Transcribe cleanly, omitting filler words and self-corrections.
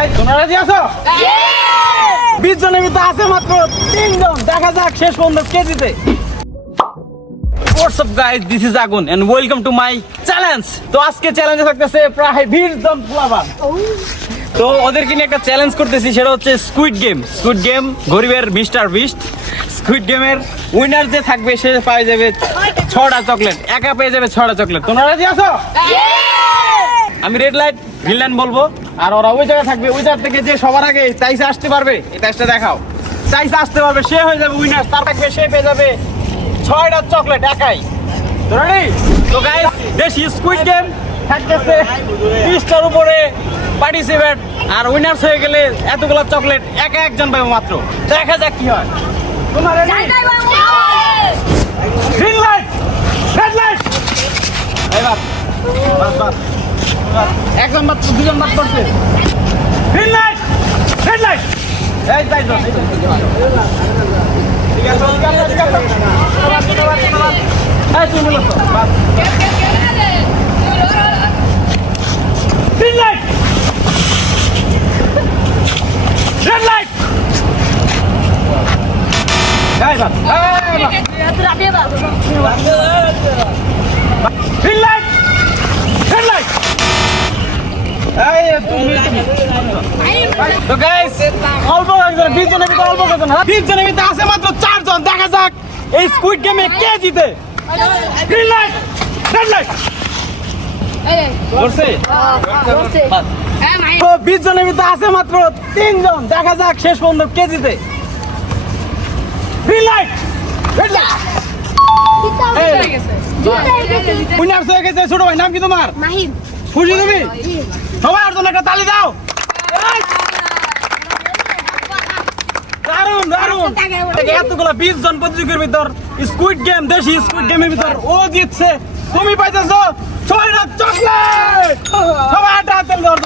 এই তোমরা রাজি আছো? 20 জনের ভিতরে আছে মাত্র 3 জন। দেখা যাক শেষ পর্যন্ত কে জিতে। What's up guys, this is Agun and welcome to my challenge. তো আজকে চ্যালেঞ্জে থাকতেছে প্রায় 20 জন প্লেয়ার। তো ওদেরকে নিয়ে একটা চ্যালেঞ্জ করতেছি, সেটা হচ্ছে স্কুইড গেম গরিবের মিস্টার বিস্ট। স্কুইড গেমের উইনার যে থাকবে সে পেয়ে যাবে 6টা চকলেট, একা পেয়ে যাবে 6টা চকলেট। তোমরা রাজি আছো? আমি রেড লাইট গ্রিন লাইট বলবো আর ওরা ওই জায়গায় থাকবে। ওই জায়গা থেকে যে সবার আগে তাইসে আসতে পারবে, এই তাইসটা দেখাও, তাইসে আসতে পারবে সে হয়ে যাবে উইনার। তার থাকবে সে পেয়ে যাবে 6টা চকলেট একাই। তো রেডি? তো গাইস, দেশি স্কুইড গেম থাকতেছে 20টার উপরে পার্টিসিপেট, আর উইনার্স হয়ে গেলে এতগুলো চকলেট একা একজন পাবে মাত্র। দেখা যাক কি হয়। তোমরা ready? Green light, red light. এবার বাস একজন মাত্র, দুজন মাত্র করছে। Green light, red light. এই যাই তো, ঠিক আছে ঠিক আছে। এই তুমি বলো তো bus. Green light, red light. এই bus, green light, red light. তো গাইস, অল্প একজন, 20 জনের ভিতরে অল্প একজন, 20 জনের ভিতরে আছে মাত্র 4 জন। দেখা যাক এই স্কুইড গেমে কে জিতে। Green light, red light. করছে? তো 20 জনের ভিতরে আছে মাত্র 3 জন। দেখা যাক শেষ পর্যন্ত কে জিতে। Green light, red light. Winner হয়ে গেছে ছোট ভাই। নাম কি তোমার? মাহিম। খুশি তুমি? সবাই আর জন্য একটা তালি দাও। দারুন দারুন। এতগুলো 20 জন প্রতিযোগীর ভিতর স্কুইড গেম, দেশি স্কুইড গেমের ভিতর ও জিতছে। তুমি পাইতেছো 6টা চকলেট। সবাই একটা হাতে ধরো।